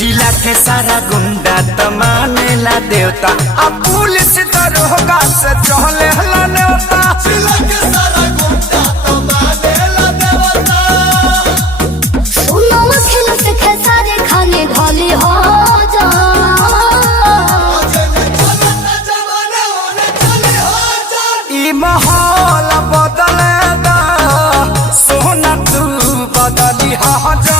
जिला के सारा गुंडा तो मानेला देवता अब पुलिस दरोगा से चले हला नेवता। जिला के सारा गुंडा तो मानेला देवता। सुनो खेल से खेसारे खाने ढाली हो जा ई माहौल बदले दा सोना तू बदली हा जा।